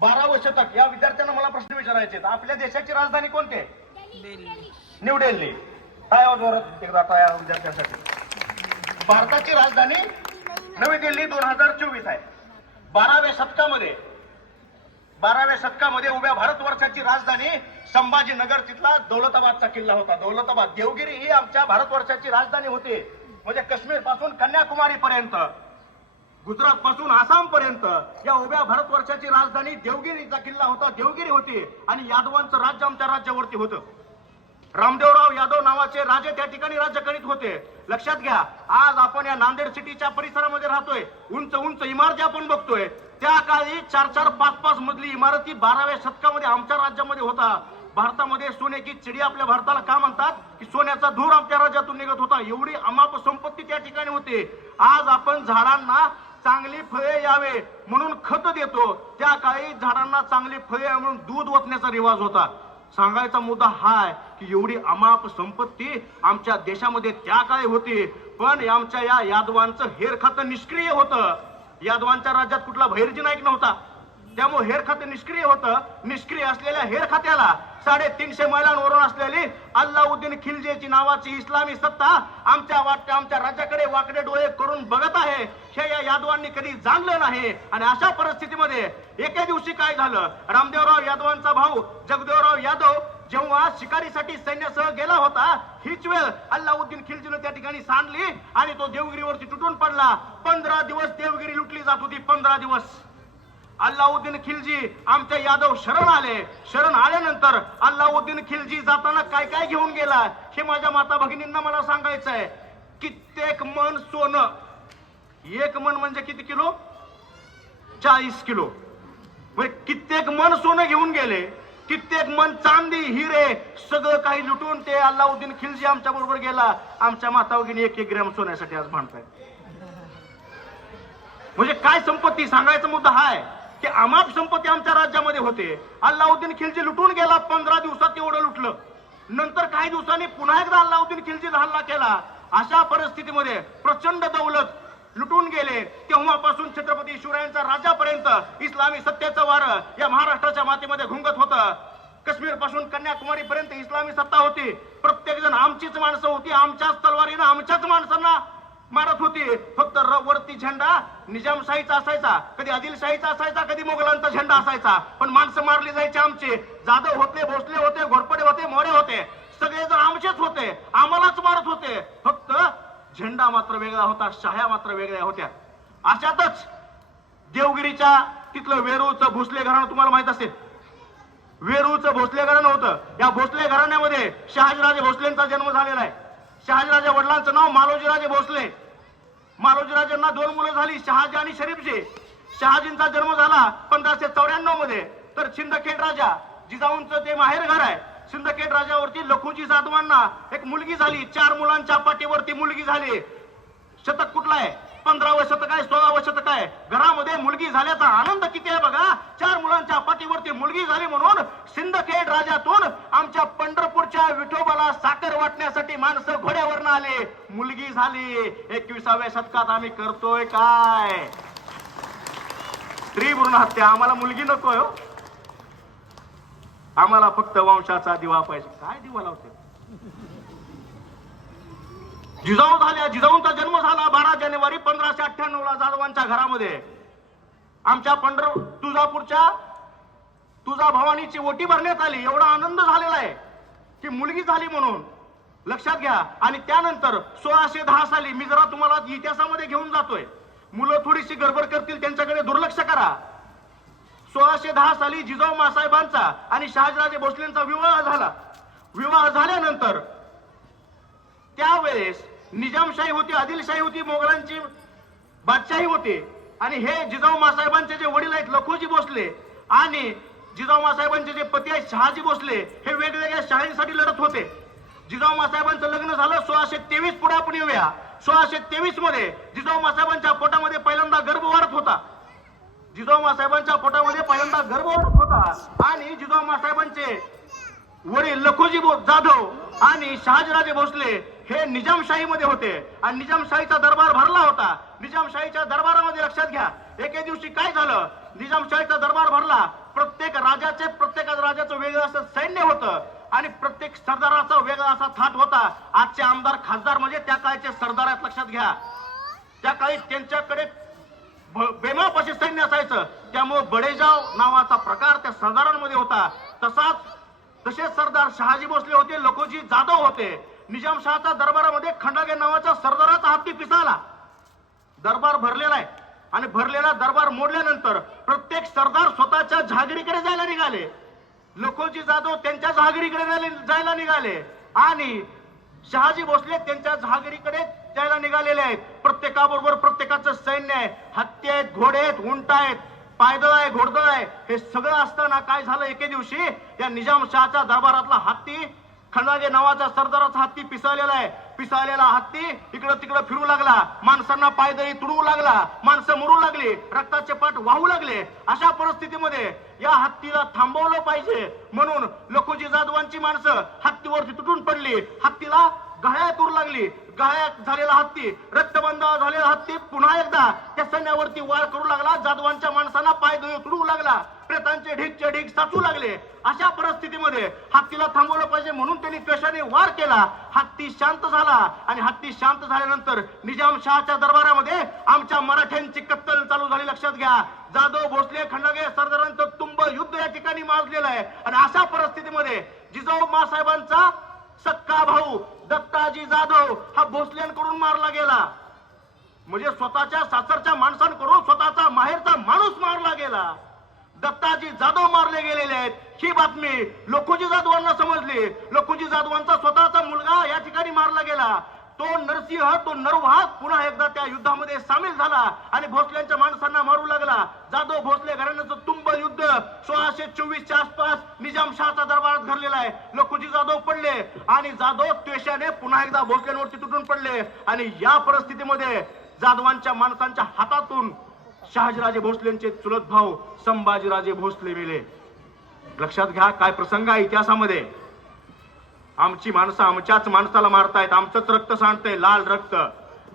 बारावं शतक या विद्यार्थ्यांना मला प्रश्न विचारायचे आपल्या देशाची राजधानी कोणती आहे? दिल्ली न्यू दिल्ली काय जोरात एकदा तयार विद्यार्थ्यांसाठी. भारताची राजधानी नवी दिल्ली दोन हजार चोवीस आहे. बाराव्या शतकामध्ये बाराव्या शतकामध्ये उभ्या भारतवर्षाची राजधानी संभाजीनगर तिथला दौलताबादचा किल्ला होता. दौलताबाद देवगिरी ही आमच्या भारतवर्षाची राजधानी होती. म्हणजे काश्मीरपासून कन्याकुमारी पर्यंत गुजरात पासून आसाम पर्यंत या उभ्या भारतवर्षाची राजधानी देवगिरीचा किल्ला होता. देवगिरी होती आणि यादवांचं राज्य आमच्या राज्यावरती होतं. रामदेवराव यादव नावाचे राजे त्या ठिकाणी राज्य करीत होते. लक्षात घ्या आज आपण या नांदेड सिटीच्या परिसरामध्ये राहतोय. उंच उंच इमारती आपण बघतोय. त्या काळी चार चार पाच पाच मधली इमारती बाराव्या शतकामध्ये आमच्या राज्यामध्ये होता. भारतामध्ये सोन्याची चिडी आपल्या भारताला का म्हणतात? की सोन्याचा धूर आमच्या राज्यातून निघत होता. एवढी अमाप संपत्ती त्या ठिकाणी होती. आज आपण झाडांना चांगली फळे यावे म्हणून खत देतो. त्या काळी झाडांना चांगली फळे म्हणून दूध ओतण्याचा रिवाज होता. सांगायचा मुद्दा हा आहे की एवढी अमाप संपत्ती आमच्या देशामध्ये त्या काळी होती. पण आमच्या या यादवांचं हेरखातं निष्क्रिय होतं. यादवांच्या राज्यात कुठला भैरजी नाईक नव्हता. त्यामुळे हेर खातं निष्क्रिय होतं. निष्क्रिय असलेल्या हेर खात्याला साडेतीनशे मैलांवरून असलेली अल्लाउद्दीन खिलजेची नावाची इस्लामी सत्ता आमच्या वाटत्या आमच्या राज्याकडे वाकडे डोळे करून बघत आहे. हे या यादवांनी कधी जाणलं नाही. आणि अशा परिस्थितीमध्ये एके दिवशी काय झालं? रामदेवराव यादवांचा भाऊ जगदेवराव यादव जेव्हा शिकारीसाठी सैन्यासह गेला होता हीच वेळ अल्लाउद्दीन खिलजीनं त्या ठिकाणी सांडली आणि तो देवगिरीवरती तुटून पडला. पंधरा दिवस देवगिरी लुटली जात होती पंधरा दिवस. अल्लाउद्दीन खिलजी आमच्या यादव शरण आले. शरण आल्यानंतर अल्लाउद्दीन खिलजी जाताना काय काय घेऊन गेला? हे माझ्या माता भगिनींना मला सांगायचं आहे कित्येक मन सोनं. एक मन म्हणजे किती किलो? चाळीस किलो. म्हणजे कित्येक मन सोनं घेऊन गेले. कित्येक मन चांदी हिरे सगळं काही लुटून ते अल्लाउद्दीन खिलजी आमच्या बरोबर गेला. आमच्या माता भगिनी एक एक ग्रॅम सोन्यासाठी आज भांडताय म्हणजे काय संपत्ती? सांगायचा मुद्दा हा आहे की अमाप संपत्ती आमच्या राज्यामध्ये होते. अल्लाउद्दीन खिलजी लुटून गेला पंधरा दिवसात एवढं लुटलं. नंतर काही दिवसांनी पुन्हा एकदा अल्लाउद्दीन खिलजी हल्ला केला. अशा परिस्थितीमध्ये प्रचंड दौलत लुटून गेले. तेव्हापासून छत्रपती शिवरायांचा राजापर्यंत इस्लामी सत्तेचं वारं या महाराष्ट्राच्या मातीमध्ये घुंगत होतं. काश्मीरपासून कन्याकुमारी पर्यंत इस्लामी सत्ता होती. प्रत्येक जण आमचीच माणसं होती. आमच्याच तलवारीनं आमच्याच माणसांना मारत होती. फक्त र- वरती झेंडा निजामशाहीचा असायचा. कधी आदिलशाहीचा असायचा कधी मोगलांचा झेंडा असायचा. पण माणसं मारली जायची आमचे. जाधव होते भोसले होते घोरपडे होते मोरे होते. सगळेजण आमचेच होते. आम्हालाच मारत होते. फक्त झेंडा मात्र वेगळा होता शाह्या मात्र वेगळ्या होत्या. अशातच देवगिरीच्या तिथलं वेरूळचं भोसले घराणं तुम्हाला माहीत असेल. वेरूळचं भोसले घराणं होतं. या भोसले घराण्यामध्ये शहाजीराजे भोसलेंचा जन्म झालेला आहे. शहाजीराजा वडिलांचं नाव मालोजीराजे भोसले. मालोजीराजांना दोन मुलं झाली शहाजी आणि शरीफजी. शहाजींचा जन्म झाला पंधराशे चौऱ्याण्णवमध्ये. तर सिंदखेड राजा जिजाऊंचं ते माहेर घर आहे. सिंदखेड राजावरती लखुजी जाधवांना एक मुलगी झाली. चार मुलांच्या पाठीवरती मुलगी झाली. शतक कुठलं आहे? पंधरावं शतक आहे सोळावं शतक आहे घरामध्ये मुलगी झाल्याचा आनंद किती आहे बघा? चार मुलांच्या पाठीवरती मुलगी झाली म्हणून सिंदखेड राजातून आमच्या पंढरपूरच्या विठोबाला साखर वाटण्यासाठी माणसं घोड्यावरनं आले. मुलगी झाली. एकविसाव्या शतकात आम्ही करतोय काय? स्त्री भ्रूण हत्या. आम्हाला मुलगी नकोय हो. आम्हाला फक्त वंशाचा दिवा पाहिजे. काय दिवा लावते? जिजाऊ झाल्या जिजाऊंचा जन्म झाला बारा जानेवारी पंधराशे अठ्ठ्याण्णव ला जाधवांच्या घरामध्ये. आमच्या पंढर तुळजापूरच्या तुझा भवानीची ओटी भरण्यात आली. एवढा आनंद झालेला आहे की मुलगी झाली म्हणून. लक्षात घ्या. आणि त्यानंतर सोळाशे दहा साली मी जरा तुम्हाला इतिहासामध्ये घेऊन जातोय. मुलं थोडीशी गडबड करतील त्यांच्याकडे दुर्लक्ष करा. सोळाशे दहा साली जिजाऊ मासाहेबांचा आणि शहाजीराजे भोसलेंचा विवाह झाला. विवाह झाल्यानंतर त्यावेळेस निजामशाही होती आदिलशाही होती मोगलांची बादशाही होती. आणि हे जिजाऊ मासाहेबांचे जे वडील आहेत लखोजी भोसले आणि जिजाऊ मासाहेबांचे जे पती आहेत शहाजी भोसले हे वेगवेगळ्या शाळेसाठी लढत होते. जिजाऊ मासाहेबांचं लग्न झालं सोळाशे तेवीस पुढे आपण येऊया. सोळाशे तेवीसमध्ये जिजाऊ मासाहेबांच्या पोटामध्ये पहिल्यांदा गर्भ वाढत होता. जिजाऊ मासाहेबांच्या पोटामध्ये पहिल्यांदा गर्भ वाढत होता. आणि जिजाऊ मासाहेबांचे वडील लखोजी जाधव आणि शहाजीराजे भोसले हे निजामशाहीमध्ये होते. आणि निजामशाहीचा दरबार भरला होता. निजामशाहीच्या दरबारामध्ये लक्षात घ्या. एके दिवशी काय झालं? निजामशाहीचा दरबार भरला. प्रत्येक राजाचे प्रत्येक राजाचं वेगळं असं सैन्य होतं. आणि प्रत्येक सरदाराचा वेगळा असा थाट होता. आजचे आमदार खासदार म्हणजे त्या काळचे सरदार लक्षात घ्या. त्या काळी त्यांच्याकडे बेमाप असे सैन्य असायचं. त्यामुळे बडेजाव नावाचा प्रकार त्या सरदारांमध्ये होता. तसाच तसेच सरदार शहाजी भोसले होते लखोजी जाधव होते. निजामशहाच्या दरबारामध्ये खंडागे नावाच्या सरदाराचा हत्ती पिसाला दरबार भरलेला आहे. आणि भरलेला दरबार मोडल्यानंतर प्रत्येक सरदार स्वतःच्या जहागिरीकडे जायला निघाले. लखोजी जाधव त्यांच्या जहागिरीकडे जायला- जायला निघाले. आणि शहाजी भोसले त्यांच्या जहागिरीकडे जायला निघालेले आहेत. प्रत्येकाबरोबर प्रत्येकाचं सैन्य आहे. हत्ती आहेत घोडे आहेत उंट आहेत पायदळ आहे घोडदळ आहे. हे सगळं असताना काय झालं एके दिवशी? या निजामशहाच्या दरबारातला हत्ती खंडागे नावाचा सरदाराचा हत्ती पिसाळलेला आहे. पिसाळलेला हत्ती इकडं तिकडं फिरू लागला. माणसांना पायदळी तुडवू लागला. माणसं मरू लागली. रक्ताचे पाठ वाहू लागले. अशा परिस्थितीमध्ये या हत्तीला थांबवलं पाहिजे. म्हणून लखोजी जाधवांची माणसं हत्तीवरती तुटून पडली. हत्तीला गळ्या करू लागली. गळ्या झालेला हत्ती रक्तबंध झालेला हत्ती पुन्हा एकदा त्या सैन्यावरती वार करू लागला. जाधवांच्या माणसांना पाय तुडवू लागला. प्रेतांचे ढीकचे ढीक साचू लागले. अशा परिस्थितीमध्ये हत्तीला थांबवलं पाहिजे म्हणून त्यांनी पेशाने वार केला. हत्ती शांत झाला आणि हत्ती शांत झाल्यानंतर निजामशहाच्या दरबारामध्ये आमच्या मराठ्यांची कत्तल चालू झाली. लक्षात घ्या. जाधव भोसले खंडगे सरदारांचं तुंब युद्ध या ठिकाणी माजलेलं आहे. आणि अशा परिस्थितीमध्ये जिजाऊ मासाहेबांचा सक्का भाऊ दत्ताजी जाधव हा भोसल्यांकडून मारला गेला. म्हणजे स्वतःच्या सासरच्या माणसांकडून स्वतःचा माहेरचा माणूस मारला गेला. दत्ताजी जाधव मारले गेलेले आहेत. ही बातमी लोखोजी जाधवांना समजली. लोखोजी जाधवांचा स्वतःचा मुलगा या ठिकाणी मारला गेला. तो नरसिंह तो नरवाह पुन्हा एकदा त्या युद्धामध्ये सामील झाला आणि भोसल्यांच्या माणसांना मारू लागला. जाधव भोसले घराण्याचं तुंब युद्ध सोळाशे चोवीसच्या आसपास निजामशहाचा दरबारात घडलेला आहे. लखुजी जाधव पडले आणि जाधव त्वेषाने पुन्हा एकदा भोसल्यांवरती तुटून पडले. आणि या परिस्थितीमध्ये जाधवांच्या माणसांच्या हातातून शहाजीराजे भोसलेंचे चुलत भाऊ संभाजीराजे भोसले मेले. लक्षात घ्या काय प्रसंग आहे इतिहासामध्ये. आमची माणसं आमच्याच माणसाला मारतायत. आमचंच रक्त सांडतंय लाल रक्त.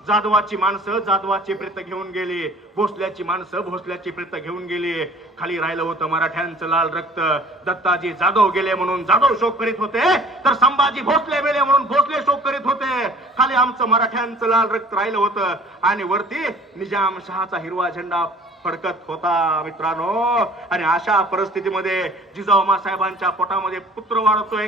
जाधवाची माणसं जाधवाची प्रेत घेऊन गेली. भोसल्याची माणसं भोसल्याची प्रेत घेऊन गेली. खाली राहिलं होतं मराठ्यांचं लाल रक्त. दत्ताजी जाधव गेले म्हणून जाधव शोक करीत होते तर संभाजी भोसले गेले म्हणून भोसले शोक करीत होते. खाली आमचं मराठ्यांचं लाल रक्त राहिलं होतं आणि वरती निजाम शहाचा हिरवा झेंडा फडकत होता मित्रांनो. आणि अशा परिस्थितीमध्ये जिजाऊ साहेबांच्या पोटामध्ये पुत्र वाढतोय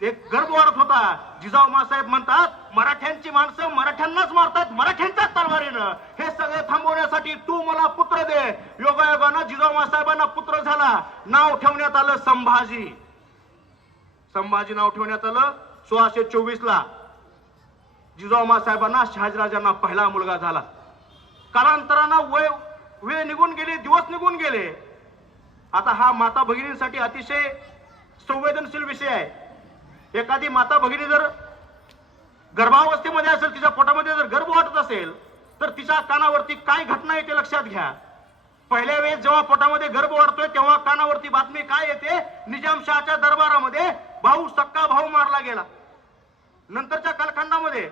एक गर्भ वाढत होता. जिजाऊ मासाहेब म्हणतात मराठ्यांची माणसं मराठ्यांनाच मारतात मराठ्यांच्याच तलवारीनं. हे सगळं थांबवण्यासाठी तू मला पुत्र दे. योगायोगानं जिजाऊ मासाहेबांना पुत्र झाला. नाव ठेवण्यात आलं संभाजी. संभाजी नाव ठेवण्यात आलं सोळाशे चोवीस ला जिजाऊ मासाहेबांना शहाजीराजांना पहिला मुलगा झाला. कालांतरानं वय वेळ निघून गेले दिवस निघून गेले. आता हा माता भगिनींसाठी अतिशय संवेदनशील विषय आहे. एखादी माता भगिनी जर गर्भावस्थेमध्ये असेल तिच्या पोटामध्ये जर गर्भ वाटत असेल तर तिच्या कानावरती काय घटना येते लक्षात घ्या. पहिल्या वेळेस जेव्हा पोटामध्ये गर्भ वाढतोय तेव्हा कानावरती बातमी काय येते? निजामशहाच्या दरबारामध्ये भाऊ सक्का भाऊ मारला गेला. नंतरच्या कालखंडामध्ये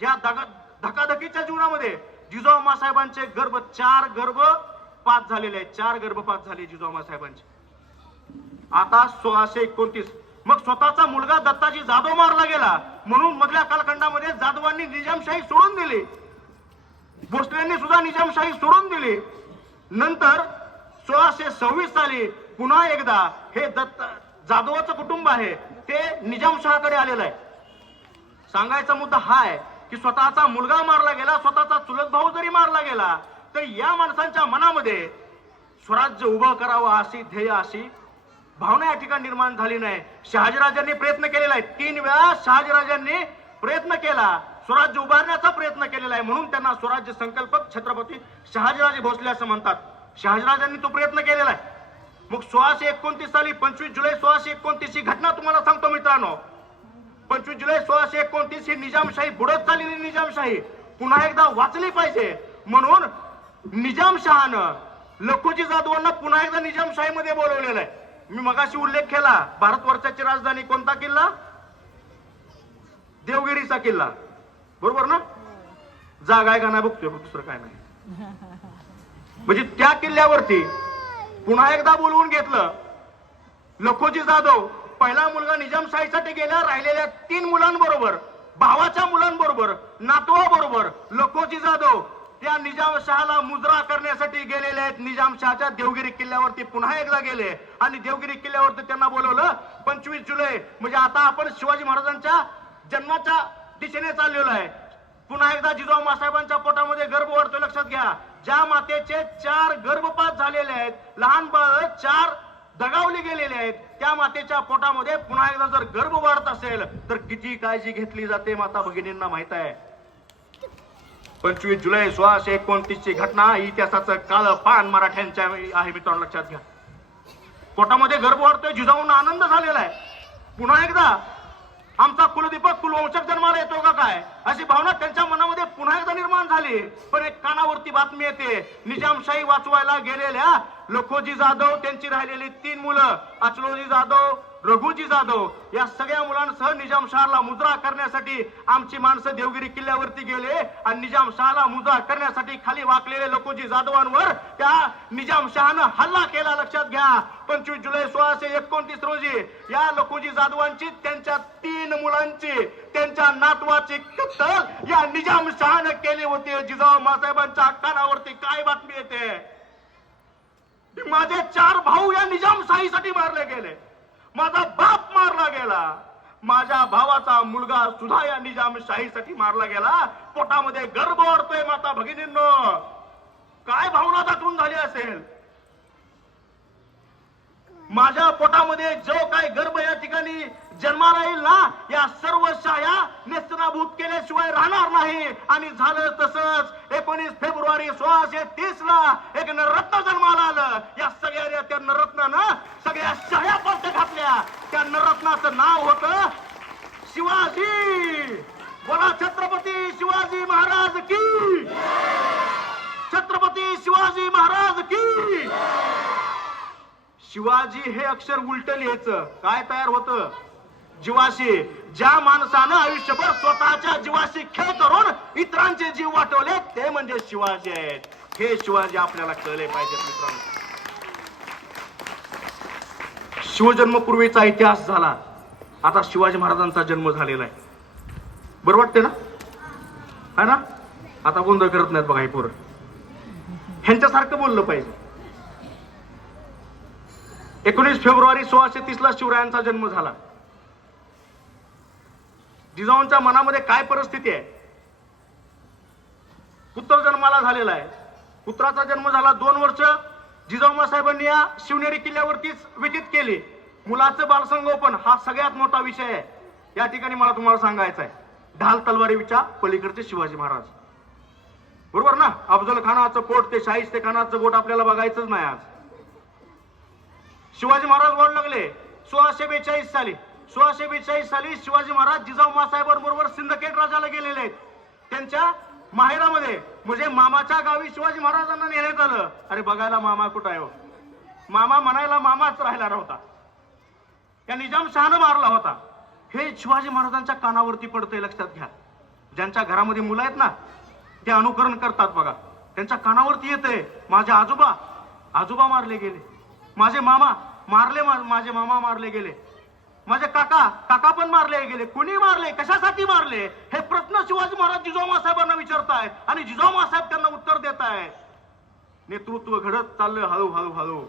ज्या धका धकाधकीच्या जीवनामध्ये जिजाऊ साहेबांचे गर्भ चार गर्भ पाच झालेले आहेत. चार गर्भपात झाले जिजाऊ साहेबांचे. आता सोळाशे एकोणतीस. मग स्वतःचा मुलगा दत्ताजी जाधव मारला गेला. म्हणून मधल्या कालखंडामध्ये जाधवांनी निजामशाही सोडून दिली. भोसल्यांनी सुद्धा निजामशाही सोडून दिली. नंतर सोळाशे सव्वीस साली पुन्हा एकदा हे दत्त जाधवाचं कुटुंब आहे ते निजामशहाकडे आलेलं आहे. सांगायचा मुद्दा हा आहे की स्वतःचा मुलगा मारला गेला स्वतःचा चुलत भाऊ जरी मारला गेला तर या माणसांच्या मनामध्ये स्वराज्य उभं करावं अशी ध्येय अशी भावना या ठिकाणी निर्माण झाली नाही. शहाजीराजांनी प्रयत्न केलेला आहे. तीन वेळा शहाजीराजांनी प्रयत्न केला. स्वराज्य उभारण्याचा प्रयत्न केलेला आहे. म्हणून त्यांना स्वराज्य संकल्पक छत्रपती शहाजीराजे भोसले असं म्हणतात. शहाजीराजांनी तो प्रयत्न केलेला आहे. मग सोळाशे एकोणतीस साली पंचवीस जुलै सोळाशे एकोणतीस ही घटना तुम्हाला सांगतो मित्रांनो. पंचवीस जुलै सोळाशे एकोणतीस ही निजामशाही बुडत चाललेली निजामशाही पुन्हा एकदा वाचली पाहिजे. म्हणून निजामशहानं लखोजी जाधवांना पुन्हा एकदा निजामशाहीमध्ये बोलवलेलं आहे. मी मगाशी उल्लेख केला भारत वर्षाची राजधानी कोणता किल्ला? देवगिरीचा किल्ला. बरोबर ना? जागा आहे का नाही बघतोय दुसरं काय नाही. म्हणजे त्या किल्ल्यावरती पुन्हा एकदा बोलवून घेतलं लखोजी जाधव पहिला मुलगा निजामशाहीसाठी गेला राहिलेल्या तीन मुलांबरोबर भावाच्या मुलांबरोबर नातवाबरोबर लखोजी जाधव त्या निजामशहाला मुजरा करण्यासाठी गेलेले आहेत. निजामशहाच्या देवगिरी किल्ल्यावरती पुन्हा एकदा गेले. आणि देवगिरी किल्ल्यावरती त्यांना बोलवलं पंचवीस जुलै म्हणजे आता आपण शिवाजी महाराजांच्या जन्माच्या दिशेने चाललेलो आहे. पुन्हा एकदा जिजाऊ मासाहेबांच्या पोटामध्ये गर्भ वाढतो लक्षात घ्या. ज्या मातेचे चार गर्भपात झालेले आहेत लहान बाळ चार दगावले गेलेले आहेत त्या मातेच्या पोटामध्ये पुन्हा एकदा जर गर्भ वाढत असेल तर किती काळजी घेतली जाते माता भगिनींना माहीत आहे. पंचवीस जुलै सोळाशे एकोणतीस ची घटना इतिहासाचं काळ पान मराठ्यांच्या आहे मित्रांनो लक्षात घ्या. पोटामध्ये गर्भ वाढतोय जिजाऊन आनंद झालेला आहे. पुन्हा एकदा आमचा कुलदीपक कुलवंशक जन्माला येतो का काय? अशी भावना त्यांच्या मनामध्ये पुन्हा एकदा निर्माण झाली. पण एक कानावरती बातमी येते. निजामशाही वाचवायला गेलेल्या लखोजी जाधव त्यांची राहिलेली तीन मुलं अचलोजी जाधव रघुजी जाधव या सगळ्या मुलांसह निजामशहाला मुद्रा करण्यासाठी आमची माणसं देवगिरी किल्ल्यावरती गेले आणि निजामशहाला मुद्रा करण्यासाठी खाली वाकलेले लखोजी जाधवांवर त्या निजामशहानं हल्ला केला लक्षात घ्या. पंचवीस जुलै सोळाशे एकोणतीस रोजी या लखोजी जाधवांची त्यांच्या तीन मुलांची त्यांच्या नातवाची कत्तल या निजामशहानं केली होती. जिजाऊ मासाहेबांच्या कानावरती काय बातमी येते? माझे चार भाऊ या निजामशाहीसाठी मारले गेले. माझा बाप मारला गेला. माझ्या भावाचा मुलगा सुद्धा या निजामशाहीसाठी मारला गेला. पोटामध्ये गर्भ वाढतोय माता भगिनींनो. काय भावना दाखवून झाली असेल? माझ्या पोटामध्ये जो काय गर्भ या ठिकाणी जन्माला येईल ना या सर्व शाया नेस्तनाभूत केल्याशिवाय राहणार नाही. आणि झालं तसंच एकोणीस फेब्रुवारी सोळाशे तीस ला एक नरत्न जन्माला आलं. या सगळ्या त्या नरत्नानं सगळ्या शाया पालत्या घातल्या. त्या नरत्नाचं नाव होतं शिवाजी. बोला छत्रपती शिवाजी महाराज की. छत्रपती शिवाजी महाराज की. शिवाजी हे अक्षर उलट लिहायचं. काय तयार होतं? जीवाशी ज्या माणसानं आयुष्यभर स्वतःच्या जीवाशी खेळ करून इतरांचे जीव वाटवले ते म्हणजे शिवाजी आहेत. हे शिवाजी आपल्याला कळले पाहिजेत मित्रांनो. शिवजन्मपूर्वीचा इतिहास झाला. आता शिवाजी महाराजांचा जन्म झालेला आहे. बरं वाटते ना? है ना? आता गोंधळ करत नाहीत बघा हे पोरं. ह्यांच्यासारखं बोललं पाहिजे. एकोणीस फेब्रुवारी सोळाशे तीसला शिवरायांचा जन्म झाला. जिजाऊंच्या मनामध्ये काय परिस्थिती आहे? पुत्र जन्माला झालेला आहे. पुत्राचा जन्म झाला दोन वर्ष. जिजाऊमा साहेबांनी या शिवनेरी किल्ल्यावरतीच व्यतीत केली. मुलाचं बालसंगोपन हा सगळ्यात मोठा विषय आहे. या ठिकाणी मला तुम्हाला सांगायचं आहे. ढाल तलवारीच्या पलीकडचे शिवाजी महाराज. बरोबर ना? अफजल खानाचं पोट ते शाहिस्ते खानाचं बोट आपल्याला बघायचंच नाही आज. शिवाजी महाराज वाढ लागले सोळाशे बेचाळीस साली. सोळाशे बेचाळीस साली शिवाजी महाराज जिजाऊ मासाहेबांबरोबर सिंदखेड राजाला गेलेले आहेत. त्यांच्या माहेरामध्ये म्हणजे मामाच्या गावी शिवाजी महाराजांना नेण्यात आलं. अरे बघायला मामा कुठं आहे हो? मामा म्हणायला मामाच राहिला होता या निजाम शहानं मारला होता. हे शिवाजी महाराजांच्या कानावरती पडतंय लक्षात घ्या. ज्यांच्या घरामध्ये मुलं आहेत ना ते अनुकरण करतात बघा. त्यांच्या कानावरती येते माझे आजोबा आजोबा मारले गेले. माझे मामा मारले मा- माझे मामा मारले गेले. माझे काका काका पण मारले गेले. कुणी मारले? कशासाठी मारले? हे प्रश्न शिवाजी महाराज जिजाऊ साहेबांना विचारताय आणि जिजाऊ साहेब त्यांना उत्तर देत आहे नेतृत्व घडत चाललं हळू हळू हळू.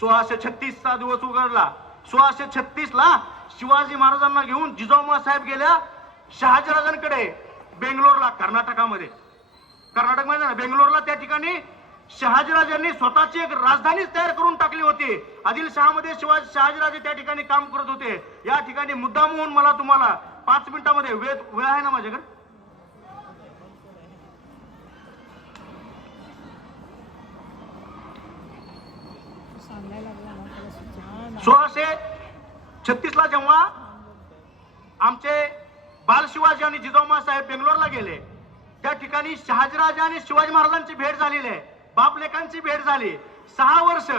सोळाशे छत्तीस चा दिवस उघडला. सोळाशे छत्तीस ला शिवाजी महाराजांना घेऊन जिजाऊ साहेब गेल्या शहाजीराजांकडे बेंगलोरला कर्नाटकामध्ये. कर्नाटकमध्ये ना बेंगलोरला त्या ठिकाणी शहाजीराजांनी स्वतःची एक राजधानीच तयार करून टाकली होती. आदिलशहामध्ये शिवाजी शहाजीराजे त्या ठिकाणी काम करत होते. या ठिकाणी मुद्दाम होऊन मला तुम्हाला पाच मिनिटामध्ये वेळ वेळ आहे ना माझ्याकडे? सोळाशे छत्तीस ला जेव्हा आमचे बाल शिवाजी आणि जिजाऊमा साहेब बेंगलोरला गेले त्या ठिकाणी शहाजीराजे आणि शिवाजी महाराजांची भेट झालेली आहे. बापलेकांची भेट झाली. सहा वर्ष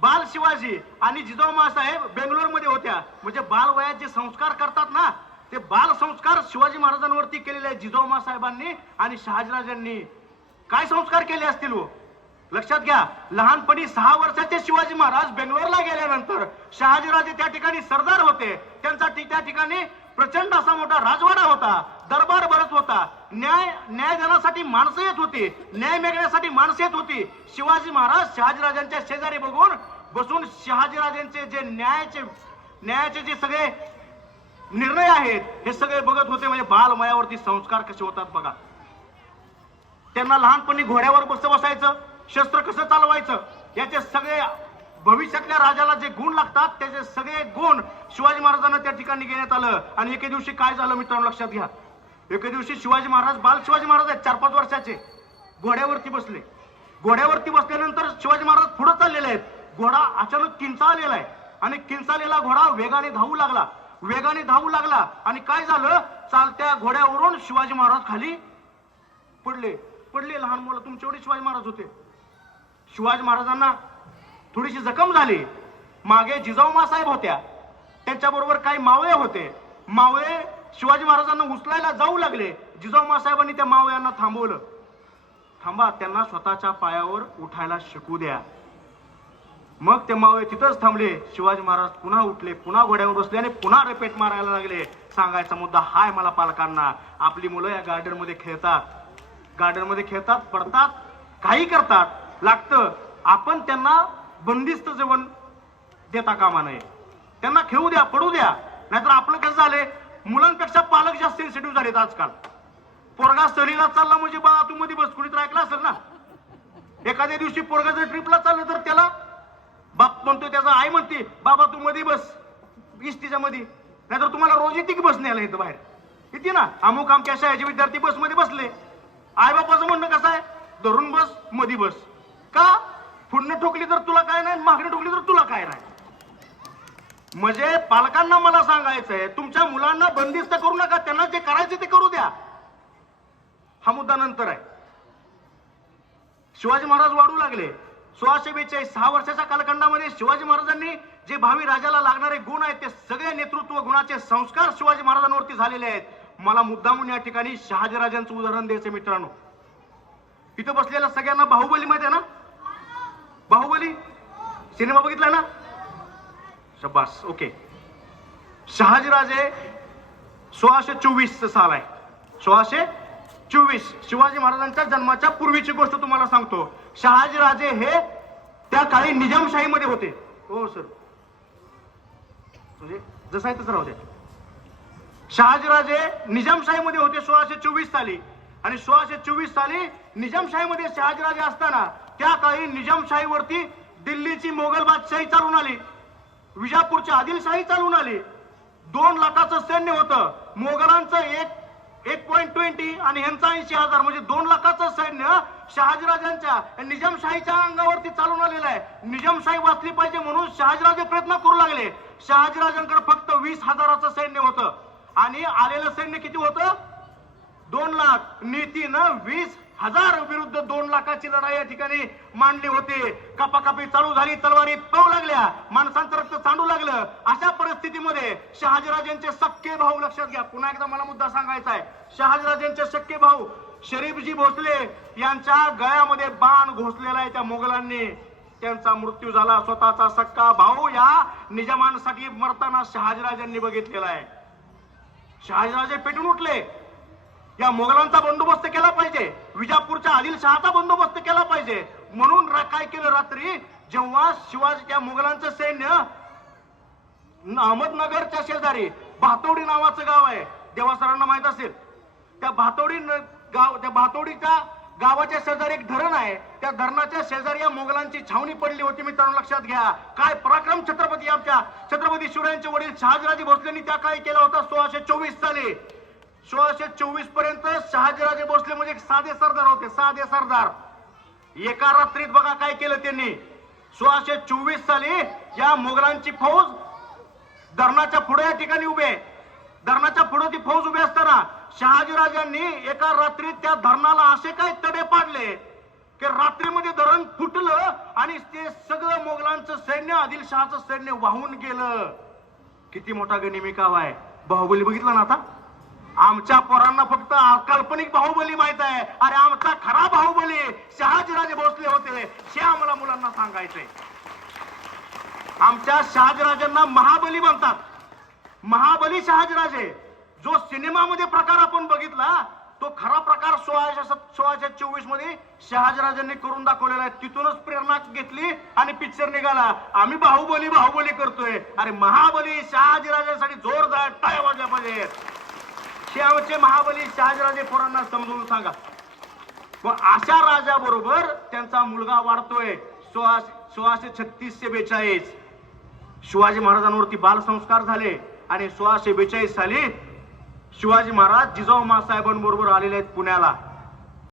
बाल शिवाजी आणि जिजाऊमा साहेब बेंगलोरमध्ये होत्या. म्हणजे बाल वयात जे संस्कार करतात ना ते बाल संस्कार शिवाजी महाराजांवरती केलेले आहेत जिजाऊमा साहेबांनी आणि शहाजीराजांनी. काय संस्कार केले असतील हो? लक्षात घ्या लहानपणी सहा वर्षाचे शिवाजी महाराज बेंगलोरला गेल्यानंतर शहाजीराजे त्या ठिकाणी सरदार होते. त्यांचा त्या ठिकाणी प्रचंड असा मोठा राजवाडा होता दरबार भरत होता. न्याय न्याय देण्यासाठी माणसं येत होती न्याय मिळण्यासाठी माणसं येत होती. शिवाजी महाराज शहाजीराजांच्या शेजारी बघून बसून शहाजीराजांचे जे न्यायाचे न्यायाचे जे सगळे निर्णय आहेत हे सगळे बघत होते. म्हणजे बालमयावरती संस्कार कसे होतात बघा. त्यांना लहानपणी घोड्यावर बस बसायचं शस्त्र कसं चालवायचं याचे सगळे भविष्यातल्या राजाला जे गुण लागतात त्याचे सगळे गुण शिवाजी महाराजांना त्या ठिकाणी घेण्यात आलं. आणि एके दिवशी काय झालं मित्रांनो लक्षात घ्या. एके दिवशी शिवाजी महाराज बाल शिवाजी महाराज आहेत चार पाच वर्षाचे. घोड्यावरती बसले. घोड्यावरती बसल्यानंतर शिवाजी महाराज पुढे चाललेले आहेत. घोडा अचानक किंचाळलेला आहे. आणि किंचाळलेला घोडा वेगाने धावू लागला. वेगाने धावू लागला. आणि काय झालं? चालत्या घोड्यावरून शिवाजी महाराज खाली पडले. पडले लहान मुलं तुमचे एवढे शिवाजी महाराज होते. शिवाजी महाराजांना थोडीशी जखम झाली. मागे जिजाऊ साहेब होत्या. त्यांच्याबरोबर काही मावळे होते. मावळे शिवाजी महाराजांना उचलायला जाऊ लागले. जिजाऊ साहेबांनी त्या मावळ्यांना थांबवलं. थांबा त्यांना स्वतःच्या पायावर उठायला शिकू द्या. मग ते मावळे तिथंच थांबले. शिवाजी महाराज पुन्हा उठले पुन्हा घोड्यावर बसले आणि पुन्हा रेपेट मारायला लागले. सांगायचा मुद्दा हाय मला पालकांना. आपली मुलं या गार्डनमध्ये खेळतात. गार्डनमध्ये खेळतात पडतात काही करतात. लागतं आपण त्यांना बंदिस्त जेवण देता कामा नये. त्यांना खेळू द्या पडू द्या. नाहीतर आपलं कसं झालंय? मुलांपेक्षा पालक जास्त सेन्सिटिव्ह झालेत आजकाल. पोरगा सहलीला चालला म्हणजे बा तू मध्ये बस कुणीतर ऐकलं असेल ना? एखाद्या दिवशी पोरगा जर ट्रिपला चाललं तर त्याला बाप म्हणतो त्याचा आई म्हणते बाबा तू मध्ये बस इस्तीच्या मध्ये नाहीतर तुम्हाला रोज येते की बस न्यायला येतं बाहेर? किती ना? अमुक आमच्या शाळेचे विद्यार्थी बसमध्ये बसले. आई बापाचं म्हणणं कसं आहे? धरून बस मधी बस. का? पुण्य ठोकली तर तुला काय नाही मागणी ठोकली तर तुला काय नाही. म्हणजे पालकांना मला सांगायचंय तुमच्या मुलांना बंदिस्त करू नका त्यांना जे करायचे ते करू द्या. हा मुद्दा नंतर आहे. शिवाजी महाराज वाढू लागले. सोळाशे बेचाळीस सहा वर्षाच्या कालखंडामध्ये शिवाजी महाराजांनी जे भावी राजाला लागणारे गुण आहेत ते सगळे नेतृत्व गुणाचे संस्कार शिवाजी महाराजांवरती झालेले आहेत. मला मुद्दामून या ठिकाणी शहाजीराजांचं उदाहरण द्यायचं मित्रांनो. इथं बसलेल्या सगळ्यांना बाहुबली माहिती आहे ना बाहुबली? सिनेमा बघितला ना? शब्बास ओके. शहाजीराजे सोळाशे चोवीस साल आहे. सोळाशे चोवीस. शिवाजी महाराजांच्या जन्माच्या पूर्वीची गोष्ट तुम्हाला सांगतो. शहाजीराजे हे त्या काळी निजामशाहीमध्ये होते. हो सर. म्हणजे जसं आहे तसं राहू द्या. शहाजीराजे निजामशाहीमध्ये होते सोळाशे चोवीस साली. आणि सोळाशे चोवीस साली निजामशाहीमध्ये शहाजीराजे असताना त्या काळी निजामशाहीवरती दिल्लीची मोगल बादशाही चालून आली. विजापूरची आदिलशाही चालून आली. दोन लाखाचं सैन्य होतं. मोगलांचं एक एक पॉईंट ट्वेंटी आणि ह्यांचा ऐंशी हजार म्हणजे दोन लाखाचं सैन्य शहाजीराजांच्या निजामशाहीच्या अंगावरती चालून आलेलं आहे. निजामशाही वाचली पाहिजे म्हणून शहाजीराजे प्रयत्न करू लागले. शहाजीराजांकडे फक्त वीस हजाराचं सैन्य होतं. आणि आलेलं सैन्य किती होतं? दोन लाख. नीतीनं वीस हजार विरुद्ध दोन लाखाची लढाई या ठिकाणी मांडली होती. कपाकापी चालू झाली तलवारी पळू लागल्या माणसांचं रक्त सांडू लागलं. अशा परिस्थितीमध्ये शहाजीराजांचे सक्के भाऊ लक्षात घ्या. पुन्हा एकदा मला मुद्दा सांगायचा आहे. शहाजीराजांचे सक्के भाऊ शरीफजी भोसले यांच्या गळ्यामध्ये बाण घोसलेला आहे त्या मोगलांनी. त्यांचा मृत्यू झाला. स्वतःचा सक्का भाऊ या निजामांसाठी मरताना शहाजीराजांनी बघितलेला आहे. शहाजीराजे पेटून उठले. या मोगलांचा बंदोबस्त केला पाहिजे. विजापूरच्या आदिलशहाचा बंदोबस्त केला पाहिजे. म्हणून काय केलं रात्री? जेव्हा शिवाजी त्या मोगलांचं सैन्य अहमदनगरच्या शेजारी भातोडी नावाचं गाव आहे. देवा सरांना माहीत असेल. त्या भातोडी गाव त्या भातोडीच्या गावाच्या शेजारी एक धरण आहे. त्या धरणाच्या शेजारी या मोगलांची छावणी पडली होती मित्रांनो लक्षात घ्या. काय पराक्रम छत्रपती आमच्या छत्रपती शिवरायांचे वडील शहाजीराजे भोसलेंनी त्या काळी केला होता? सोळाशे चोवीस साली. सोळाशे चोवीसपर्यंत शहाजीराजे भोसले म्हणजे एक साधे सरदार होते साधे सरदार. एका रात्रीत बघा काय केलं त्यांनी. सोळाशे चोवीस साली या मोगलांची फौज धरणाच्या पुढे या ठिकाणी उभे आहे. धरणाच्या पुढे ती फौज उभी असताना शहाजीराजांनी एका रात्रीत त्या धरणाला असे काय तडे पाडले की रात्रीमध्ये धरण फुटलं आणि ते सगळं मोगलांचं सैन्य आदिलशहाचं सैन्य वाहून गेलं. किती मोठा गनिमी काव आहे. बाहुबली बघितला ना आता? आमच्या पोरांना फक्त काल्पनिक बाहुबली माहीत आहे. अरे आमचा खरा बाहुबली शहाजीराजे भोसले होते. हे आम्हाला मुलांना सांगायचंय. आमच्या शहाजीराजांना महाबली म्हणतात. महाबली शहाजीराजे जो सिनेमामध्ये प्रकार आपण बघितला तो खरा प्रकार सोळाशे सोळाशे चोवीसमध्ये शहाजीराजांनी करून दाखवलेला आहे. तिथूनच प्रेरणा घेतली आणि पिक्चर निघाला. आम्ही बाहुबली बाहुबली करतोय. अरे महाबली शहाजीराजांसाठी जोरदार टाय वाजल्या पाहिजे हे आमचे महाबली शहाजीराजे पोरांना समजून सांगा. मग अशा राजाबरोबर त्यांचा मुलगा वाढतोय. सोळा सोळाशे छत्तीसशे बेचाळीस. शिवाजी महाराजांवरती बालसंस्कार झाले आणि सोळाशे बेचाळीस साली शिवाजी महाराज जिजाऊ मासाहेबांबरोबर आलेले आहेत पुण्याला.